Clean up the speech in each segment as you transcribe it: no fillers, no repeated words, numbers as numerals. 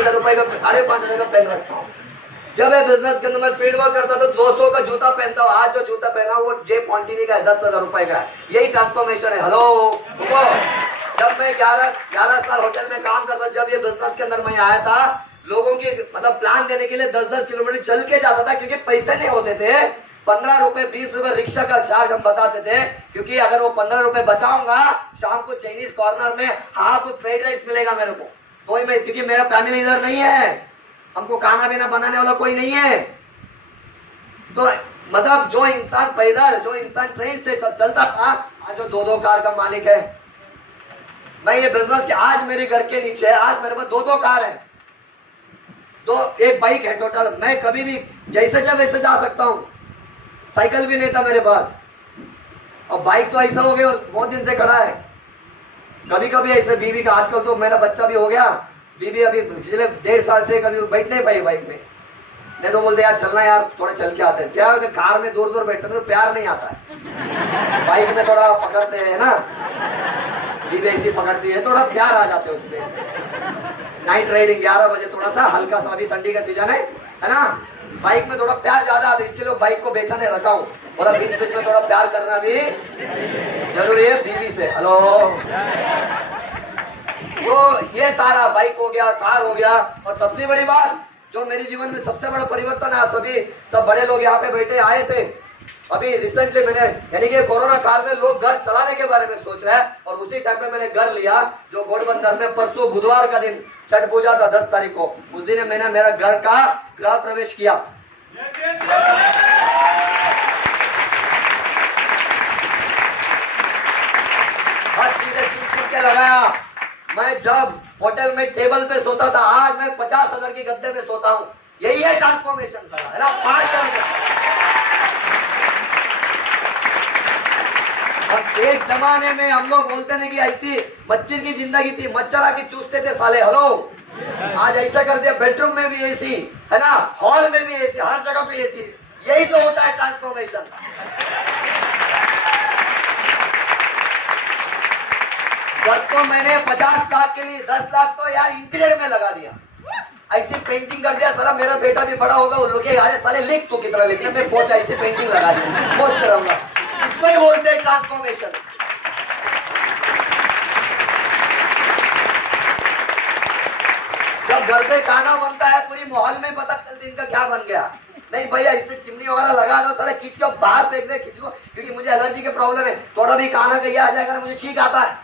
5,000 रुपए का 5,500 का पेन रखता हूँ। जब ये बिजनेस के अंदर मैं फील्ड वर्क करता था 200 का जूता पहनता हूँ। आज जो जूता पहना वो जे पॉन्टिनी का है, 10,000 रुपए का है। यही ट्रांसफॉर्मेशन है। हेलो, जब मैं 11 साल होटल में काम करता, जब ये बिजनेस के अंदर मैं आया था, लोगों की मतलब प्लान देने के लिए 10-10 किलोमीटर चल के जाता था, क्योंकि पैसे नहीं होते थे। 15 रुपए 20 रुपए रिक्शा का चार्ज हम बताते थे, क्योंकि अगर वो 15 रुपए बचाऊंगा, शाम को चाइनीज कॉर्नर में हाफ फ्राइड राइस मिलेगा मेरे को। तो मैं, क्योंकि मेरा फैमिली इधर नहीं है, हमको खाना पीना बनाने वाला कोई नहीं है। तो मतलब जो इंसान पैदल, जो इंसान ट्रेन से सब चलता था, आज जो 2-2 कार का मालिक है। मैं ये बिजनेस के आज मेरे घर के नीचे है, आज मेरे पास 2-2 कार है, तो एक बाइक है टोटल। मैं कभी भी जैसे जब वैसे जा सकता हूँ। साइकिल भी नहीं था मेरे पास, और बाइक तो ऐसा हो गया बहुत दिन से खड़ा है। कभी कभी ऐसे बीवी का, आजकल तो मेरा बच्चा भी हो गया, बीवी अभी पिछले 1.5 साल से कभी बैठ नहीं पाई बाइक में। नहीं तो बोलते यार चलना, यार थोड़ा चल के आते हैं। क्या कार में दूर दूर बैठते हैं तो प्यार नहीं आता है, बाइक में थोड़ा पकड़ते हैं ना, बीवी ऐसी पकड़ती है, थोड़ा प्यार आ जाते हैं उसमें। नाइट राइडिंग 11 बजे थोड़ा सा हल्का सा, अभी ठंडी का सीजन है ना, बाइक में थोड़ा प्यार ज्यादा आता है, इसके लिए बाइक को बेचा नहीं रखा हूँ। और बीच बीच में थोड़ा प्यार करना भी जरूरी है बीवी से। हेलो, तो ये सारा बाइक हो गया, कार हो गया। और सबसे बड़ी बात जो मेरे जीवन में सबसे बड़ा परिवर्तन है, सब बड़े लोग यहाँ पे बैठे आए थे। अभी रिसेंटली मैंने, यानी कि कोरोना काल में लोग घर चलाने के बारे में सोच रहे हैं, और उसी टाइम पे मैंने घर लिया, जो घोड़बंदर में परसों बुधवार का दिन छठ पूजा था 10 तारीख को, उस दिन मैंने मेरा घर का गृह प्रवेश किया। हर चीजें चीज के लगाया। मैं जब होटल में टेबल पे सोता था, आज मैं 50,000 की गद्दे में सोता हूँ। यही है ट्रांसफॉर्मेशन सारा, है ना, एक जमाने में हम लोग बोलते नहीं कि ऐसी मच्छर की जिंदगी थी, मच्छर आके चूसते थे साले। हेलो, आज ऐसा कर दिया, बेडरूम में भी एसी है ना, हॉल में भी एसी, हर जगह पे एसी। यही तो होता है ट्रांसफॉर्मेशन। जब तो मैंने 50 लाख के लिए 10 लाख तो यार इंटीरियर में लगा दिया, ऐसी पेंटिंग कर दिया। साला मेरा बेटा भी बड़ा होगा, वो लोग साले लिख तो कितना लिखने में पहुंचा, ऐसी पेंटिंग लगा दी, पोस्ट करूंगा। इसको ही बोलते हैं ट्रांसफॉर्मेशन। जब घर पे खाना बनता है, पूरी माहौल में पता चलती इनका क्या बन गया। नहीं भैया, इससे चिमनी वगैरह लगा दो, साले खींच के बाहर फेंक दे किसी को, क्योंकि मुझे एलर्जी की प्रॉब्लम है। थोड़ा भी खाना कहीं आ जाएगा मुझे ठीक आता है,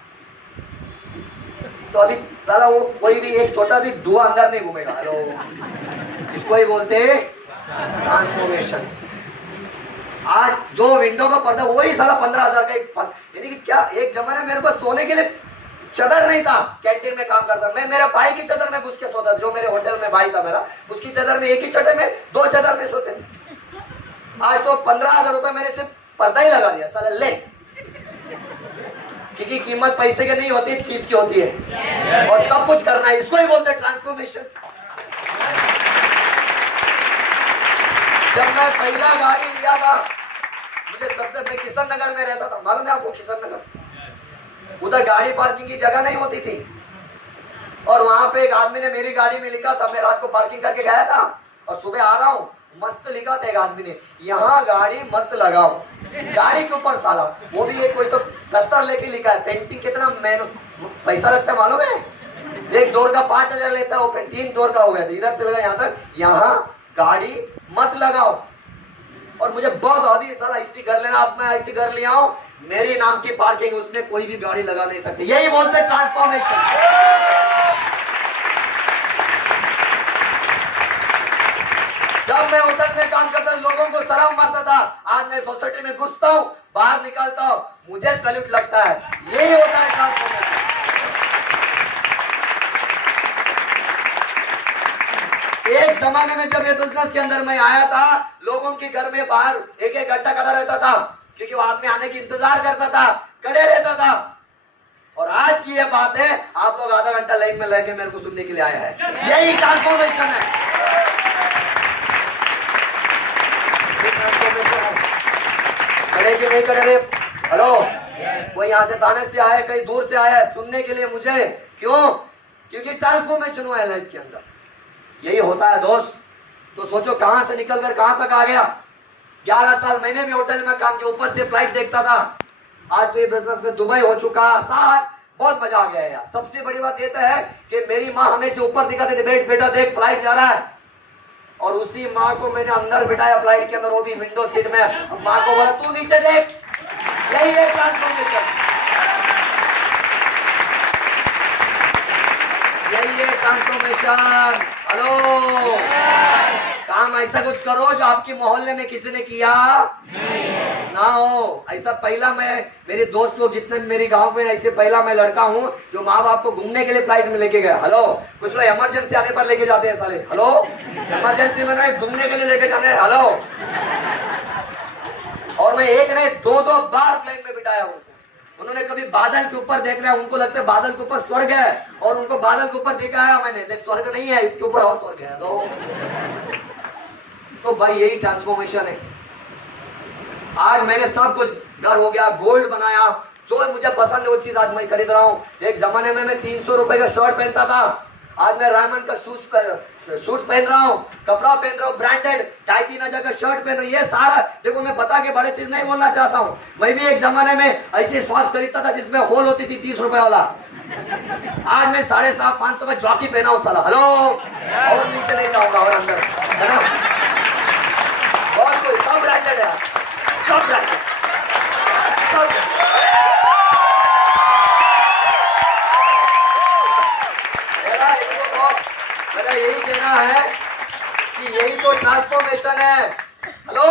तो अभी साला वो कोई भी एक छोटा भी धुआं अंदर नहीं घूमेगा। हेलो, इसको ही बोलते हैं ट्रांसफॉर्मेशन। आज जो विंडो का पर्दा वही साला 15,000 का एक, यानी कि क्या, एक जमाने मेरे पास सोने के लिए चादर नहीं था। कैंटीन में काम करता मैं, मेरे भाई की चादर में घुस के सोता, जो मेरे होटल में भाई था मेरा, उसकी चादर में, एक ही चटे में 2 चादर में सोते। आज तो 15,000 रुपए मैंने सिर्फ पर्दा ही लगा दिया साला, ले, क्योंकि कीमत पैसे की नहीं होती, चीज की होती है, और सब कुछ करना है। इसको ही बोलते हैं ट्रांसफॉर्मेशन। जब मैं पहला गाड़ी लिया था, मुझे सबसे, मैं किशन नगर में रहता था, मालूम है आपको किशन नगर, उधर गाड़ी पार्किंग की जगह नहीं होती थी। और वहां पे एक आदमी ने मेरी गाड़ी में लिखा था, मैं रात को पार्किंग करके गया था और सुबह आ रहा हूँ, मस्त लिखा था एक आदमी ने, यहाँ गाड़ी मत लगाओ। गाड़ी के ऊपर साला वो भी एक कोई तो दफ्तर लेके लिखा है। पेंटिंग कितना पैसा लगता है मालूम है? एक डोर का 5,000 लेता है, वो 3 डोर का हो गया था, इधर से लगा यहाँ तक, यहाँ गाड़ी मत लगाओ। और मुझे बहुत अभी साला ऐसी घर लेना, अब मैं ऐसी घर लिया हूँ, मेरी नाम की पार्किंग, उसमें कोई भी गाड़ी लगा नहीं सकती। यही बोलते ट्रांसफॉर्मेशन। जब मैं होटल में काम करता लोगों को सलाम मारता था, आज मैं सोसाइटी में घुसता हूँ, बाहर निकलता हूँ, मुझे सैल्यूट लगता है। यही होता है ट्रांसफॉर्मेशन। एक जमाने में जब ये बिजनेस के अंदर मैं आया था, लोगों के घर में बाहर 1-1 घंटा खड़ा रहता था, क्योंकि वो आदमी आने की इंतजार करता था, खड़े रहता था। और आज की ये बात है, आप लोग आधा घंटा लाइन में लगे मेरे को सुनने के लिए आया है। यही ट्रांसफॉर्मेशन है। खड़े कि नहीं खड़े रे? हेलो, कोई यहाँ से थाने से आया, कहीं दूर से आया है सुनने के लिए मुझे, क्यों? क्योंकि ट्रांसफॉर्मेशन हुआ है लाइफ के अंदर। यही होता है दोस्त। तो सोचो कहां से निकलकर कहां तक आ गया। 11 साल मैंने भी होटल में काम किया, ऊपर से फ्लाइट देखता था। आज तो ये बिजनेस में दुबई हो चुका, साथ बहुत मजा आ गया यार। सबसे बड़ी बात ये तो है कि मेरी माँ हमेशा ऊपर दिखाते थे, बेट बेटा देख फ्लाइट जा रहा है, और उसी माँ को मैंने अंदर बिठाया फ्लाइट के अंदर, वो भी विंडो सीट में। अब माँ को बोला तू नीचे देख। यही है ट्रांसफॉर्मेशन, यही है ट्रांसफॉर्मेशन। हेलो, काम ऐसा कुछ करो जो आपके मोहल्ले में किसी ने किया ना हो। ऐसा पहला मैं, मेरे दोस्त लोग जितने मेरे गांव में, ऐसे पहला मैं लड़का हूं जो माँ बाप को घूमने के लिए फ्लाइट में लेके गया। हेलो, कुछ लोग इमरजेंसी आने पर लेके जाते हैं साले। हेलो, इमरजेंसी में नहीं, घूमने के लिए लेके जाने। हेलो, और मैं एक नहीं दो बार प्लेन में बिठाया हूं। उन्होंने कभी बादल के ऊपर देख रहा है, उनको लगता है बादल के ऊपर स्वर्ग है, और उनको बादल के ऊपर दिखाया मैंने, देख स्वर्ग नहीं है, इसके ऊपर और स्वर्ग है। तो भाई यही ट्रांसफॉर्मेशन है। आज मैंने सब कुछ, घर हो गया, गोल्ड बनाया, जो मुझे पसंद है वो चीज आज मैं खरीद रहा हूँ। एक जमाने में मैं 300 रुपए का शर्ट पहनता था, आज मैं रायमंड का सूट पहन रहा हूँ, कपड़ा पहन रहा हूँ ब्रांडेड, 2,500 का शर्ट पहन रहा हूँ। ये सारा देखो, मैं बता के बड़े चीज नहीं बोलना चाहता हूँ। मैं भी एक जमाने में ऐसी श्वास खरीदता था जिसमें होल होती थी 30 रुपए वाला। आज मैं 550 का जॉकी पहना हूँ साला। हेलो, और नीचे नहीं जाऊंगा और अंदर, है ना। बहुत कोई सब ब्रांडेड है, सब ब्रांडेड, सब। मेरा यही कहना है कि यही तो ट्रांसफॉर्मेशन है। हेलो,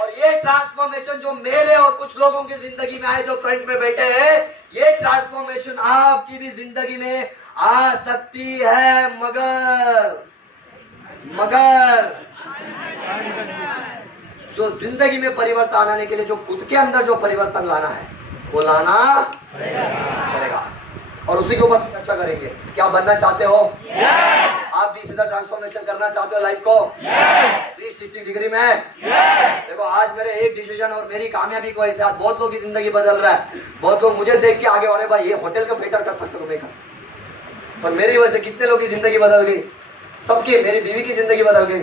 और ये ट्रांसफॉर्मेशन जो मेरे और कुछ लोगों की जिंदगी में आए, जो फ्रंट में बैठे हैं, ये ट्रांसफॉर्मेशन आपकी भी जिंदगी में आ सकती है, मगर जो जिंदगी में परिवर्तन आने के लिए जो खुद के अंदर जो परिवर्तन लाना है वो लाना पड़ेगा। और उसी के ऊपर चर्चा करेंगे। क्या बनना चाहते हो? आप भी सीधा ट्रांसफॉर्मेशन करना चाहते हो लाइफ को 360 डिग्री में? देखो, आज मेरे एक डिसीजन और मेरी कामयाबी को ऐसे आज बहुत लोगों की जिंदगी बदल रहा है। बहुत लोग मुझे देख के आगे, अरे भाई ये होटल का बेहतर कर सकते हो, मैं कर सकता। और मेरी वजह से कितने लोगों की जिंदगी बदल गई, सबकी। मेरी बीवी की जिंदगी बदल गई,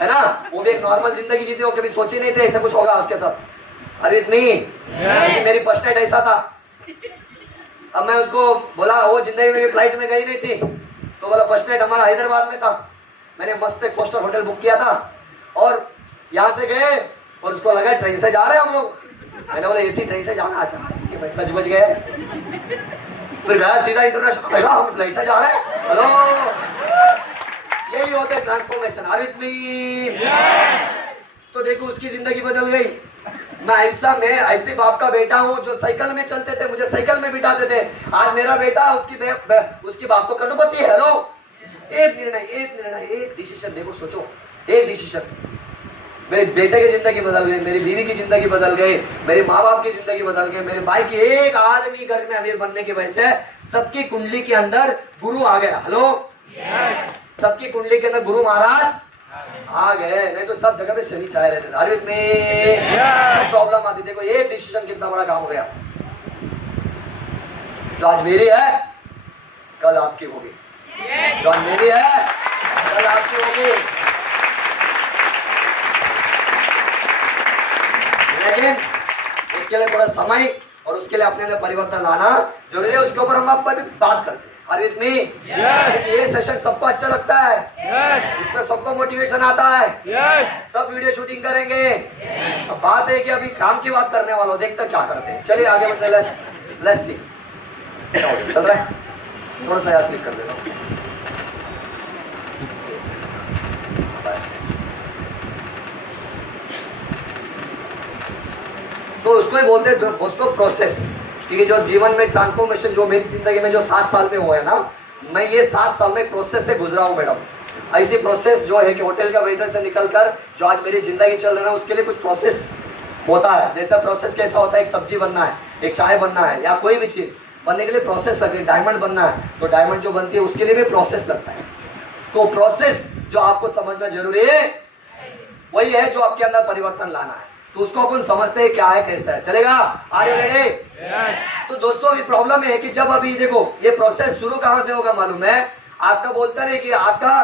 है ना। वो भी एक नॉर्मल जिंदगी जीती, हो कभी सोचे नहीं थे ऐसा कुछ होगा उसके साथ। अरे नहीं, मेरी फर्स्ट नाइट ऐसा था। अब मैं उसको बोला, वो जिंदगी में फ्लाइट में गई नहीं थी, तो बोला फर्स्ट नाइट हमारा हैदराबाद में था। मैंने मस्त एक 4 स्टार होटल बुक किया था, और यहाँ से गए, और उसको लगा ट्रेन से जा रहे हैं हम लोग। मैंने बोला एसी ट्रेन से जाना। अच्छा, कि भाई सच बच गए। फिर गया सीधा इंटरनेशनल, हम फ्लाइट से जा रहे हैं। हेलो, यही होता है ट्रांसफॉर्मेशन। Are with me? तो देखो, उसकी जिंदगी बदल गई। मैं ऐसे बाप का बेटा हूँ जो साइकिल में चलते थे, मुझे साइकिल में बिठाते थे। आज मेरा बेटा उसकी बाप को करनी पड़ती है। हेलो, एक निर्णय, एक डिसीजन। देखो, सोचो, एक डिसीजन। मेरे बेटे की जिंदगी बदल गई, मेरी बीवी की जिंदगी बदल गई, मेरे माँ बाप की जिंदगी बदल गई, मेरे भाई की। एक आदमी घर में अमीर बनने की वजह से सबकी कुंडली के अंदर गुरु आ गया। हेलो, सबकी कुंडली के अंदर गुरु महाराज आ गए, नहीं तो सब जगह पे शनि छाए रहते थे। आयुर्वेद में सब प्रॉब्लम आती। देखो, ये डिसीजन कितना बड़ा काम हो गया। जो आज मेरी है कल आपकी होगी, जो आज मेरी है कल आपकी होगी। लेकिन उसके लिए थोड़ा समय और उसके लिए अपने अंदर परिवर्तन लाना जरूरी है। उसके ऊपर हम आप बात करते हैं। आयुर्वेद में ये सेशन सबको अच्छा लगता है, इसमें सबको मोटिवेशन आता है, सब वीडियो शूटिंग करेंगे। अब बात है कि अभी काम की बात करने वालों, देखते क्या करते हैं। चलिए आगे बढ़ते हैं। लेट्स सी, चल रहा है, थोड़ा सा याद प्लीज कर देना बस। तो उसको ही बोलते हैं उसको प्रोसेस। क्योंकि जो जीवन में ट्रांसफॉर्मेशन जो मेरी जिंदगी में जो 7 साल में हुआ है ना, मैं ये 7 साल में प्रोसेस से गुजरा हूँ मैडम। ऐसी प्रोसेस जो है कि होटल का वेटर से निकलकर जो आज मेरी जिंदगी चल रहा है, उसके लिए कुछ प्रोसेस होता है। जैसा प्रोसेस कैसा होता है, एक सब्जी बनना है, एक चाय बनना है, या कोई भी चीज बनने के लिए प्रोसेस लगती है। डायमंड बनना है तो डायमंड जो बनती है उसके लिए भी प्रोसेस लगता है। तो प्रोसेस जो आपको समझना जरूरी है वही है जो आपके अंदर परिवर्तन लाना है। तो उसको अपन समझते हैं क्या है, कैसा है। चलेगा? Are you ready? तो दोस्तों, अभी प्रॉब्लम है कि जब अभी देखो ये प्रोसेस शुरू कहां से होगा मालूम है? आपका बोलता नहीं कि आपका,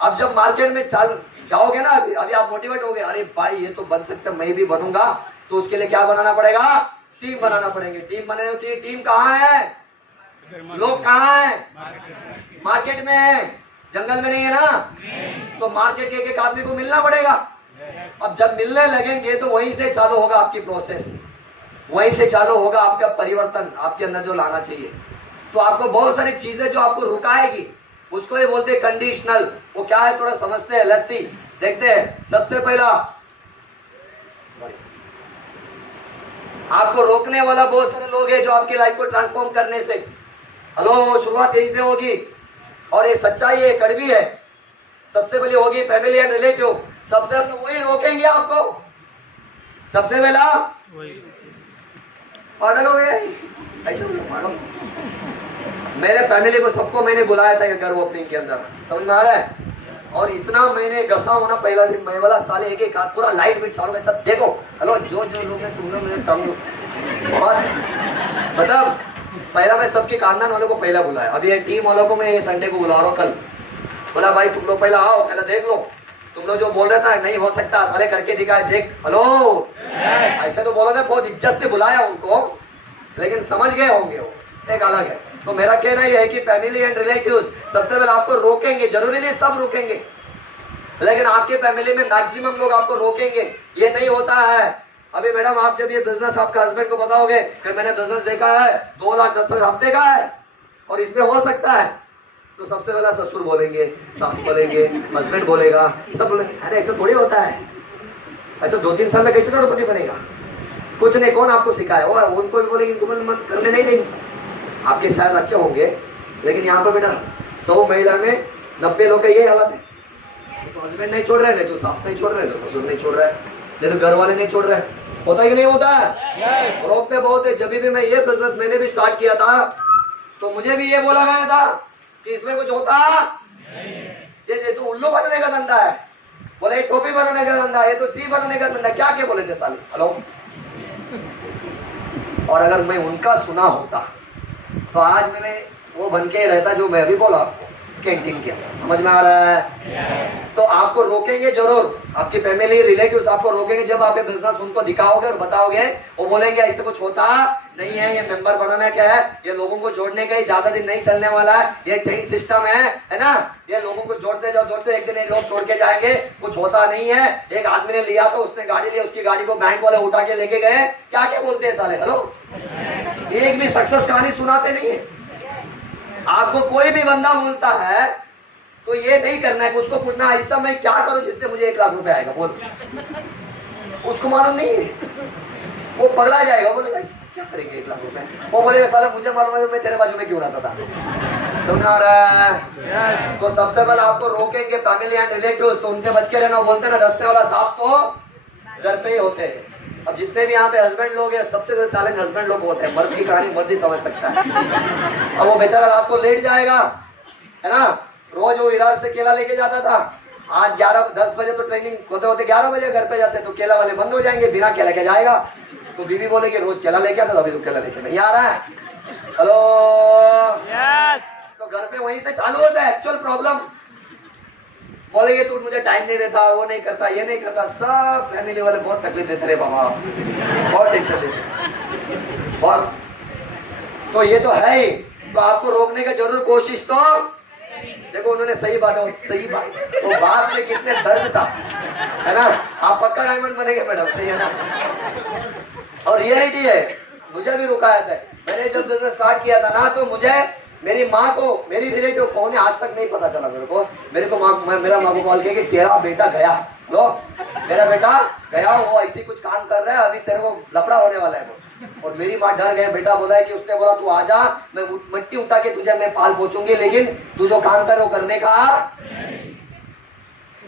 अब जब मार्केट में चल जाओगे ना, अभी आप मोटिवेट हो गए, अरे भाई ये तो बन सकता है, मैं भी बनूंगा, तो उसके लिए क्या बनाना पड़ेगा, टीम बनाना पड़ेंगे। टीम बनाने होती है, टीम कहाँ है, लोग कहाँ है, मार्केट में है, जंगल में नहीं है ना, तो मार्केट के एक आदमी को मिलना पड़ेगा। अब जब मिलने लगेंगे तो वहीं से चालू होगा आपकी प्रोसेस, वहीं से चालू होगा आपका परिवर्तन आपके अंदर जो लाना चाहिए। तो आपको बहुत सारी चीजें जो आपको रुकाएगी, उसको ये बोलते हैं कंडीशनल। वो क्या है, थोड़ा समझते हैं, लेट्स सी, देखते हैं। सबसे पहला आपको रोकने वाला बहुत सारे लोग हैं जो आपकी लाइफ को ट्रांसफॉर्म करने से, हेलो, शुरुआत यही से होगी। और ये सच्चाई है, कड़वी है। सबसे पहले होगी फैमिली एंड रिलेटिव, सबसे पहले वही रोकेंगे आपको, सबसे पहला पागल हो गया ऐसे पागल। मेरे फैमिली को सबको मैंने बुलाया था घर ओपनिंग के अंदर, समझ में आ रहा है, और इतना मैंने घसा होना पहला दिन, मैं बोला साले एक एक पूरा लाइट बिट चालू कर, देखो हेलो जो जो लोग हैं तुम लोग मेरे टंग बहुत, मतलब पहला मैं सबके खानदान वालों को पहला बुलाया। अभी ये टीम वालों को मैं ये संडे को बुला रहा हूँ, कल बोला भाई तुम लोग पहला आओ, पहले देख लो, तुम लोग जो बोल रहे था नहीं हो सकता, साले करके दिखाए, देख, हेलो ऐसे तो बोलो ना, बहुत इज्जत से बुलाया उनको, लेकिन समझ गए होंगे वो, एक अलग है। तो मेरा कहना यह है कि फैमिली एंड रिलेटिव्स सबसे पहले आपको रोकेंगे, जरूरी नहीं सब रोकेंगे, लेकिन आपके फैमिली में मैक्सिमम लोग आपको रोकेंगे। ये नहीं होता है। अभी मैडम आप जब ये बिजनेस आपके हस्बैंड को बताओगे कि मैंने बिजनेस देखा है 2,10,000 हफ्ते का है और इसमें हो सकता है, तो सबसे पहला ससुर बोलेंगे, सास बोलेंगे, हस्बैंड बोलेगा, सब बोलेंगे अरे ऐसा थोड़ी होता है, ऐसा 2-3 साल में कैसे करोड़पति बनेगा, कुछ नहीं, कौन आपको सिखाया, वो उनको भी बोलेंगे, इनको मत करने नहीं देंगे, आपके शायद अच्छे होंगे, लेकिन यहाँ पर बेटा 100 महिला में 90 लोग का ये हालत है। तो हस्बैंड नहीं छोड़ रहे, नहीं तो सास नहीं छोड़ रहे, तो ससुर नहीं छोड़ रहे, नहीं तो घर वाले नहीं छोड़ रहे। होता है कि नहीं होता है? रोकते बहुत है। जब भी मैं ये बिजनेस मैंने भी स्टार्ट किया था तो मुझे भी ये बोला गया था कि इसमें कुछ होता ये तो उल्लू बनने का धंधा है, बोले टोपी बनाने का धंधा, ये तो सी बनाने का धंधा, क्या क्या बोले थे साले, हेलो। और अगर मैं उनका सुना होता तो आज मैं वो बन के रहता जो मैं अभी बोला आपको, कैंटीन किया। समझ में आ रहा है? तो आपको रोकेंगे जरूर, आपकी फैमिली रिलेटिव्स आपको रोकेंगे। जब आप ये बिजनेस उनको दिखाओगे और बताओगे, वो बोलेंगे ऐसे कुछ होता नहीं है, ये मेंबर बनाना क्या है, ये लोगों को जोड़ने का ही ज्यादा दिन नहीं चलने वाला है, ये चेन सिस्टम है ना, ये लोगों को जोड़ते जाओ, जोड़ते एक दिन ये लोग छोड़ के जाएंगे, कुछ होता नहीं है। एक आदमी ने लिया तो उसने गाड़ी ली, उसकी गाड़ी को बैंक वाले उठा के लेके गए, क्या क्या बोलते हैं साले, हेलो। एक भी सक्सेस कहानी सुनाते नहीं है। आपको कोई भी बंदा बोलता है तो ये नहीं करना है, उसको पूछना ऐसा मैं क्या करूं जिससे मुझे 1 लाख रुपए आएगा, बोल। उसको मालूम नहीं है, वो पगला जाएगा, बोलेगा क्या करेंगे 1 लाख रुपए, वो बोलेगा साला मुझे मालूम है मैं तेरे बाजू में क्यों रहता था। सुना रहा है? तो सबसे पहले आपको रोकेंगे फैमिली एंड रिलेटिव्स, तो उनसे बच के रहना। बोलते ना रास्ते वाला सांप तो घर पे ही होते हैं। अब जितने भी यहाँ पे हस्बैंड लोग हैं, सबसे ज्यादा चैलेंज हस्बैंड लोग होते हैं। मर्द की कहानी मर्द ही समझ सकता है। अब वो बेचारा रात को लेट जाएगा, है ना, रोज वो विरार से केला लेके जाता था, आज 11-10 बजे तो ट्रेनिंग होते होते 11 बजे घर पे जाते, तो केला वाले बंद हो जाएंगे, बिना केला के जाएगा। तो बीवी बोलेगी रोज केला लेके आता, अभी तो केला लेके नहीं आ रहा है, हेलो। तो घर पे वहीं से चालू होता है एक्चुअल प्रॉब्लम। बोलेंगे तू मुझे टाइम नहीं देता, वो नहीं करता, ये नहीं करता, सब फैमिली वाले बहुत तकलीफ देते रहे बाबा, बहुत टेंशन देते बहुत। तो ये तो है ही। तो आपको रोकने का जरूर कोशिश, तो देखो उन्होंने सही बात है, सही बात, तो बात में कितने दर्द था, है ना। आप पक्का डायमंड बनेंगे मैडम, सही है ना। और रियलिटी है, मुझे भी रुकाया था। मैंने जब बिजनेस स्टार्ट किया था ना, तो मुझे मेरी माँ को, मेरी रिलेटिव कौन है आज तक नहीं पता चला मेरे को। मेरा माँ को कॉल किया कि तेरा बेटा गया, लो मेरा बेटा गया, वो ऐसी कुछ काम कर रहा है, अभी तेरे को लफड़ा होने वाला है वो। और मेरी माँ डर गए, बेटा बोला है कि उसने बोला तू आजा, मैं मिट्टी उठा के तुझे मैं पाल पहुंचूंगी, लेकिन तू जो काम कर वो करने का।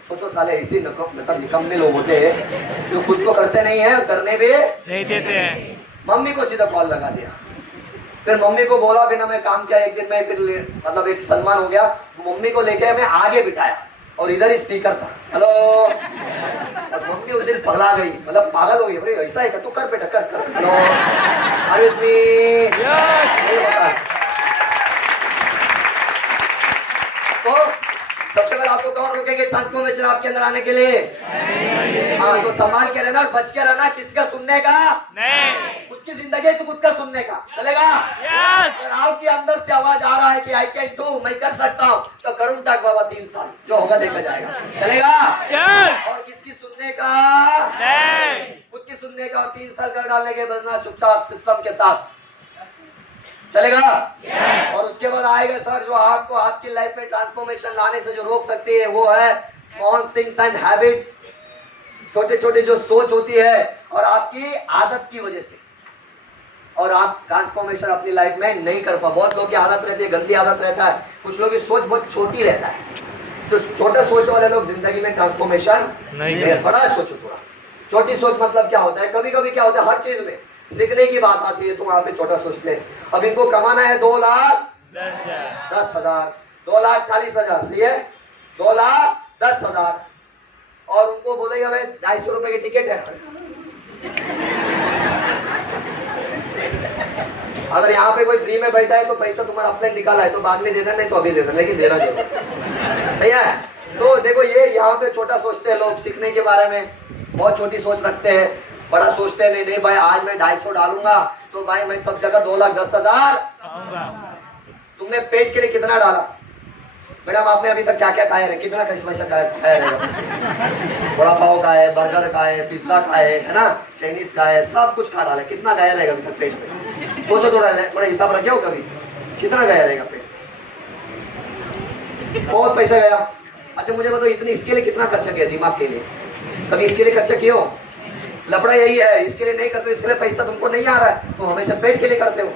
सोचो साले ऐसे मतलब निकम्मे लोग होते हैं जो खुद को करते नहीं है, करने भी नहीं देते हैं। मम्मी को सीधा कॉल लगा दिया, फिर मम्मी को बोला, बिना मैं काम किया एक दिन में, फिर मतलब एक सम्मान हो गया, मम्मी को लेके मैं आगे बिठाया और इधर ही स्पीकर था, हेलो। और मम्मी उस दिन पगला गई, मतलब पागल हो गई, अरे ऐसा है क्या, तू कर बेटा कर, हेलो। अरे यही होता है। आपको? सबसे पहले आपको कौन रोकेंगे ट्रांसफॉर्मेशन आपके अंदर आने के लिए? हाँ, तो संभाल के रहना, बच के रहना। किसका सुनने का नहीं, खुद की जिंदगी तो खुद का सुनने का। चलेगा? अगर आपके अंदर से आवाज आ रहा है कि आई कैन डू, मैं कर सकता हूँ, तो करूँ टाक बाबा 3 साल, जो होगा देखा जाएगा। चलेगा? और किसकी सुनने का नहीं, खुद की सुनने का। और 3 साल कर डालने के बजना चुपचाप सिस्टम के साथ। चलेगा? और उसके बाद आएगा सर, जो आपको आपकी लाइफ में ट्रांसफॉर्मेशन लाने से जो रोक सकती है, वो है स्मॉल थिंग्स एंड हैबिट्स। छोटे छोटे जो सोच होती है और आपकी आदत की वजह से, और आप ट्रांसफॉर्मेशन अपनी लाइफ में नहीं कर पा। बहुत लोग की आदत रहती है, गंदी आदत रहता है। कुछ लोगों की सोच बहुत छोटी रहता है। तो छोटा सोच वाले लोग जिंदगी में ट्रांसफॉर्मेशन नहीं। बड़ा सोचो थोड़ा। छोटी सोच मतलब क्या होता है? कभी कभी क्या होता है, हर चीज में सीखने की बात आती है, तो वहां पे छोटा सोचते हैं। अब इनको कमाना है 2,10,000, 2,40,000, सही है, 2,10,000, और उनको बोलेगा भाई 250 रुपए की टिकट है। अगर यहाँ पे कोई फ्री में बैठा है तो पैसा तुम्हारा अपने निकाला है तो बाद में देना, नहीं तो अभी देना, लेकिन देना जरूर। सही है? तो देखो, ये यहाँ पे छोटा सोचते हैं लोग सीखने के बारे में, बहुत छोटी सोच रखते हैं। बड़ा सोचते हैं, नहीं भाई आज मैं 250 डालूंगा तो भाई मैं तब जगह 2,10,000। तुमने पेट के लिए कितना डाला? मैडम आपने अभी तक क्या क्या खाया है? कितना पैसा खाया रहेगा? बड़ा पाव का है, बर्गर का है, पिज्जा का है ना, चाइनीज का है, सब कुछ खा डाला। कितना गया रहेगा अभी तक पेट में? सोचो, थोड़ा हिसाब रखे हो कभी, कितना गया रहेगा पेट? बहुत पैसा गया। अच्छा मुझे बताओ, इतनी इसके लिए कितना खर्चा किया दिमाग के लिए? कभी इसके लिए खर्चा किया हो? लफड़ा यही है, इसके लिए नहीं करते हो, इसके लिए पैसा तुमको नहीं आ रहा है, तो हमेशा पेट के लिए करते हो।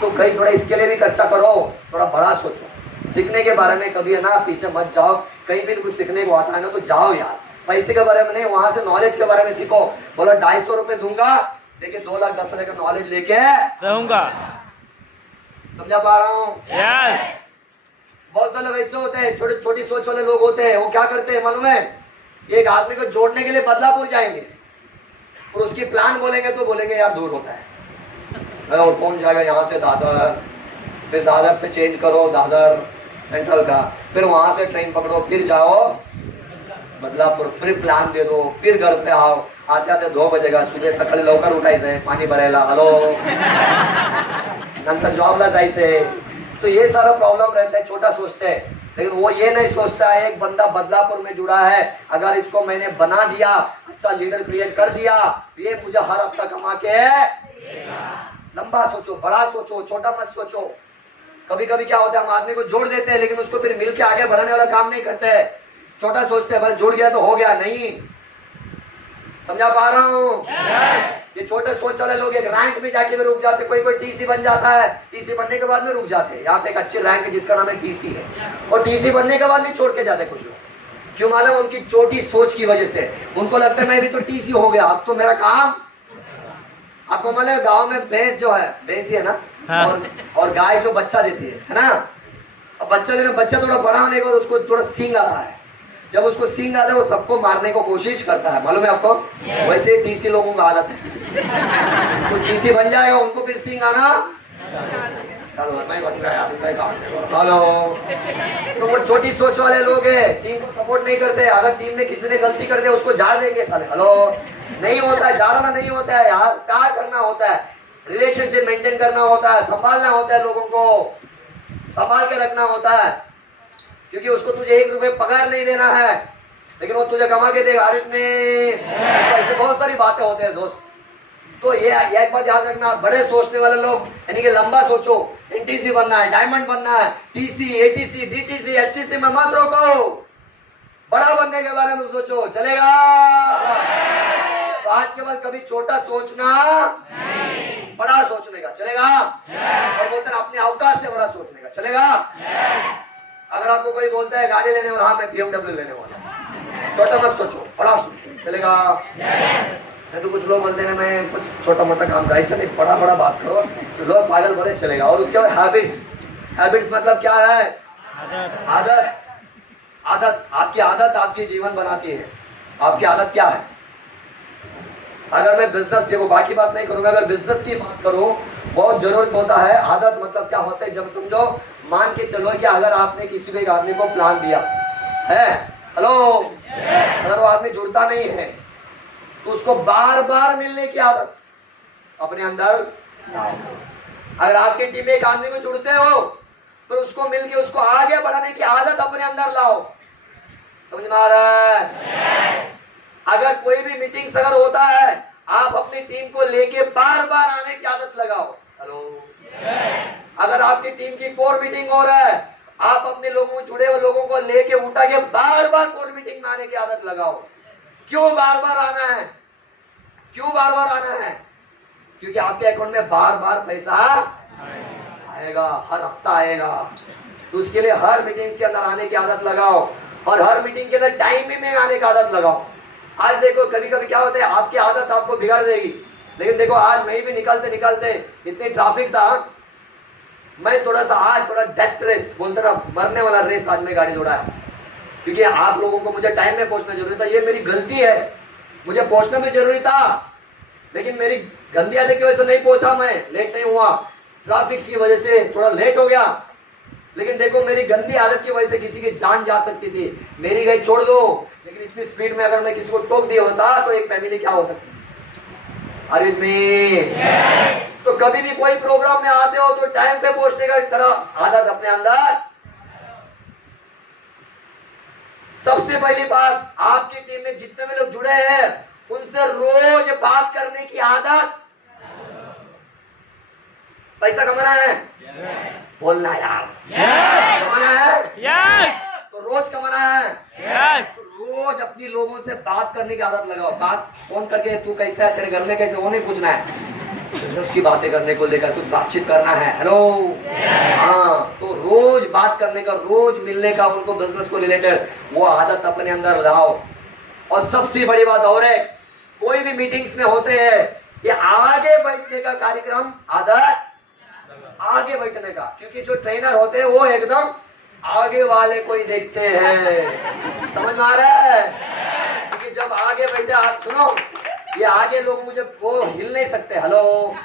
तो कहीं थोड़ा इसके लिए भी खर्चा करो, थोड़ा बड़ा सोचो। सीखने के बारे में कभी है ना पीछे मत जाओ। कहीं भी कुछ सीखने को आता है ना तो जाओ यार, पैसे के बारे में नहीं, वहां से नॉलेज के बारे में सीखो। बोलो 250 रुपए दूंगा लेकिन 2,10,000 का नॉलेज लेके रहूंगा। समझा पा रहा हूँ? yes. बहुत सारे लोग ऐसे होते हैं, छोटी छोटी सोच वाले लोग होते हैं। वो क्या करते हैं मालूम है? एक आदमी को जोड़ने के लिए बदलापुर जाएंगे और उसकी प्लान बोलेंगे तो बोलेंगे यार दूर होता है, और कौन जाएगा यहाँ से दादर, फिर दादर से चेंज करो दादर सेंट्रल का, फिर वहां से ट्रेन पकड़ो, फिर जाओ बदलापुर, फिर प्लान दे दो, फिर घर पे आओ, आते आते 2 बजेगा, सुबह सकाळी लवकर उठायचंय, पाणी भरायला, हॅलो नंतर जॉबला जायचंय। तो ये सारा प्रॉब्लम रहता है, छोटा सोचते हैं। लेकिन वो ये नहीं सोचता है, एक बंदा बदलापुर में जुड़ा है, अगर इसको मैंने बना दिया, अच्छा लीडर क्रिएट कर दिया, ये मुझे हर हफ्ता कमा के लंबा सोचो, बड़ा सोचो, छोटा मत सोचो। कभी कभी क्या होता है, हम आदमी को जोड़ देते हैं लेकिन उसको फिर मिलके आगे बढ़ाने वाला काम नहीं करते हैं। छोटा सोचते हैं, जुड़ गया तो हो गया, नहीं। समझा पा रहा हूँ? ये छोटे सोच वाले लोग एक रैंक में जाके भी रुक जाते। कोई टीसी बन जाता है, टीसी बनने के बाद में रुक जाते हैं। यहाँ पे एक अच्छी रैंक है जिसका नाम है टीसी है, और टीसी बनने के बाद भी छोड़ के जाते कुछ लोग। क्यों मालूम? उनकी छोटी सोच की वजह से। उनको लगता है मैं भी तो टीसी हो गया, अब तो मेरा काम। आपको मालूम है गाँव में भैंस जो है, भैंस ही है ना, हाँ। और गाय जो बच्चा देती है ना, अब बच्चा थोड़ा बड़ा होने के बाद उसको थोड़ा सींग आता है। जब उसको सींग आता है वो सबको मारने को कोशिश करता है, मालूम है आपको? वैसे ही टीसी लोगों का आदत है। तो टीसी बन जाएगा, उनको फिर सींग आना मैं बन गया। हेलो, तो वो छोटी सोच वाले लोग हैं, टीम को सपोर्ट नहीं करते। अगर टीम में किसी ने गलती कर दिया उसको झाड़ देंगे साले। हेलो, नहीं होता है, झाड़ना नहीं होता है यार, कार्य करना होता है, रिलेशनशिप मेंटेन करना होता है, संभालना होता है, लोगों को संभाल के रखना होता है। क्योंकि उसको तुझे 1 रुपए पगार नहीं देना है, लेकिन वो तुझे कमा के देगा। आरिफ में ऐसे बहुत सारी बातें होते हैं दोस्त। तो ये एक बात याद रखना, बड़े सोचने वाले लोग, यानी कि लंबा सोचो। एनटीसी बनना है, डायमंड बनना है, टीसी, एटीसी, डीटीसी, एसटीसी में मत रोको, बड़ा बनने के बारे में सोचो। चलेगा? तो आज के बाद कभी छोटा सोचना नहीं, बड़ा सोचने का। चलेगा? और बोलते हैं अपने अवकाश से बड़ा सोचने का। चलेगा? अगर आपको कोई बोलता है गाड़ी लेने वाला, हाँ मैं BMW लेने वाला, छोटा मत सोचो, बड़ा सोचो। चलेगा? नहीं तो कुछ लोग बोलते हैं मैं कुछ छोटा मोटा काम, ऐसा नहीं, बड़ा बड़ा बात करो, तो लोग पागल बोले। चलेगा? और उसके बाद हैबिट्स मतलब क्या है? आदत। आपकी आदत आपकी जीवन बनाती है। आपकी आदत क्या है? अगर मैं बिजनेस, देखो बाकी बात नहीं करूंगा, अगर बिजनेस की बात करूं, बहुत जरूरत होता है। आदत मतलब क्या होता है? जब समझो मान के चलो कि अगर आपने किसी को एक आदमी को प्लान दिया है, हेलो, अगर वो आदमी जुड़ता नहीं है तो उसको बार बार मिलने की आदत अपने अंदर लाओ। अगर आपकी टीम में एक आदमी को जुड़ते हो फिर उसको मिलके उसको आगे बढ़ाने की आदत अपने अंदर लाओ। समझ में आ रहा है? अगर कोई भी मीटिंग्स अगर होता है, आप अपनी टीम को लेके बार बार आने की आदत लगाओ। हेलो, अगर आपकी टीम की कोर मीटिंग हो रहा है, आप अपने लोगों जुड़े हुए लोगों को लेके उठा के बार बार कोर मीटिंग में आने की आदत लगाओ। क्यों बार बार आना है? क्यों बार बार आना है? क्योंकि आपके अकाउंट में बार बार पैसा आएगा, हर हफ्ता आएगा। तो उसके लिए हर मीटिंग के अंदर आने की आदत लगाओ और हर मीटिंग के अंदर टाइम में आने की आदत लगाओ। आज देखो कभी कभी क्या होता है, आपकी आदत आपको बिगाड़ देगी। लेकिन देखो आज मैं भी निकलते निकलते इतनी ट्रैफिक था, मैं थोड़ा सा आज थोड़ा डेथ रेस बोलते ना, मरने वाला रेस आज मैं गाड़ी दौड़ा है। क्योंकि आप लोगों को मुझे टाइम में पहुंचना जरूरी था, ये मेरी गलती है, मुझे पहुंचना भी जरूरी था, लेकिन मेरी गंदी आदत की वजह से नहीं पहुंचा, मैं लेट नहीं हुआ, ट्रैफिक की वजह से थोड़ा लेट हो गया। लेकिन देखो मेरी गंदी आदत की वजह से किसी की जान जा सकती थी, मेरी गई छोड़ दो। लेकिन इतनी स्पीड में अगर मैं किसी को टोक दिया होता तो एक फैमिली क्या हो सकती। अरे में तो कभी भी कोई प्रोग्राम में आते हो तो टाइम पे पहुंचने का तरह आदत अपने अंदर। सबसे पहली बात, आपकी टीम में जितने भी लोग जुड़े हैं उनसे रोज बात करने की आदत। पैसा कमाना है, बोलना यार, कमाना है, तो रोज कमाना है, तो रोज अपनी लोगों से बात करने की आदत लगाओ। बात फोन करके तू कैसा है, तेरे घर में कैसे, वो नहीं पूछना है, बिजनेस की बातें करने को लेकर कुछ बातचीत करना है। हेलो, हाँ, तो रोज बात करने का, रोज मिलने का, उनको बिजनेस को रिलेटेड वो आदत अपने अंदर लाओ। और सबसे बड़ी बात और है, कोई भी मीटिंग्स में होते हैं ये आगे बैठने का कार्यक्रम, आदत आगे बैठने का। क्योंकि जो ट्रेनर होते हैं वो एकदम आगे वाले को ही देखते हैं। समझ में आ रहा है? क्योंकि जब आगे बैठे, आप सुनो, ये आगे लोग मुझे वो हिल नहीं सकते। हेलो,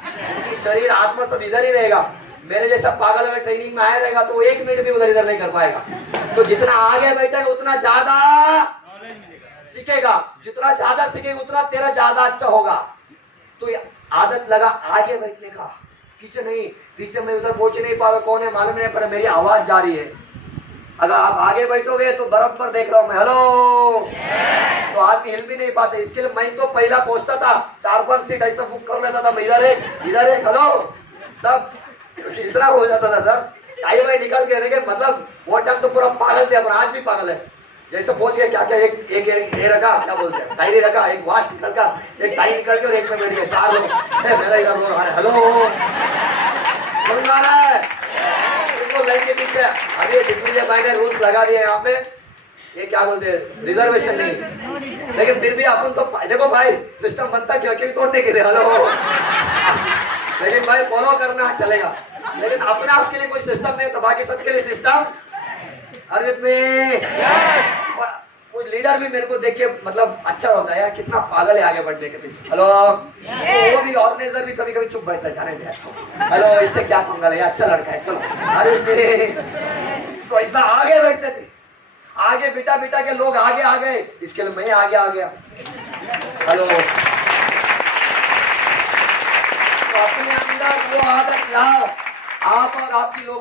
क्योंकि शरीर आत्मा सब इधर ही रहेगा। मेरे जैसा पागल अगर ट्रेनिंग में आया रहेगा तो वो 1 मिनट भी उधर इधर नहीं कर पाएगा। तो जितना आगे बैठे उतना ज्यादा सीखेगा, जितना ज्यादा सीखेगा उतना तेरा ज्यादा अच्छा होगा। तो आदत लगा आगे बैठने का, पीछे नहीं। पीछे मैं उधर पहुंच नहीं पा रहा, कौन है मालूम नहीं पड़ा, मेरी आवाज जा रही है। अगर आप आगे बैठोगे तो बराबर देख रहा हूं मैं, हेलो, तो आदमी हिल भी नहीं पाते। इसके लिए मैं तो पहला पहुंचता था, 4-5 सीट ऐसा बुक कर लेता था मैं, इधर एक, हेलो, सब इतना हो जाता था सर। टाइम में निकल के रहे, मतलब वो टाइम तो पूरा पागल थे, पर आज भी पागल है। जैसे पहुंच गया, क्या क्या एक ये रखा, क्या बोलते हैं, डायरी रखा, एक वॉच निकल का, एक टाइम निकल के और एक में बैठ गया, 4 लोग, मेरा इधर लोग आ रहे, हेलो, समझ में आ रहा है? लाइन के पीछे अभी दिग्विजय भाई ने रूल्स लगा दिए यहाँ पे, ये क्या बोलते हैं, रिजर्वेशन नहीं। लेकिन फिर भी अपन तो देखो भाई, सिस्टम बनता क्यों, अकेले तोड़ने के लिए, हेलो। लेकिन भाई फॉलो करना चलेगा, लेकिन अपने आप के लिए कोई सिस्टम नहीं तो बाकी सबके लिए सिस्टम। अरविंद में कोई लीडर भी मेरे को देख के मतलब अच्छा होता है यार, कितना पागल है आगे बढ़ने के पीछे। हेलो, वो भी ऑर्गेनाइजर भी कभी कभी चुप बैठता है, जाने दे, हेलो, इससे क्या पंगा है, अच्छा लड़का है, चलो। अरे तो ऐसा आगे बैठते थे, आगे बिठा बिठा के लोग आगे आ गए, इसके लिए मैं आगे आ गया। हेलो, तो अपने अंदर वो आदत लाओ, आप और आपकी लोगों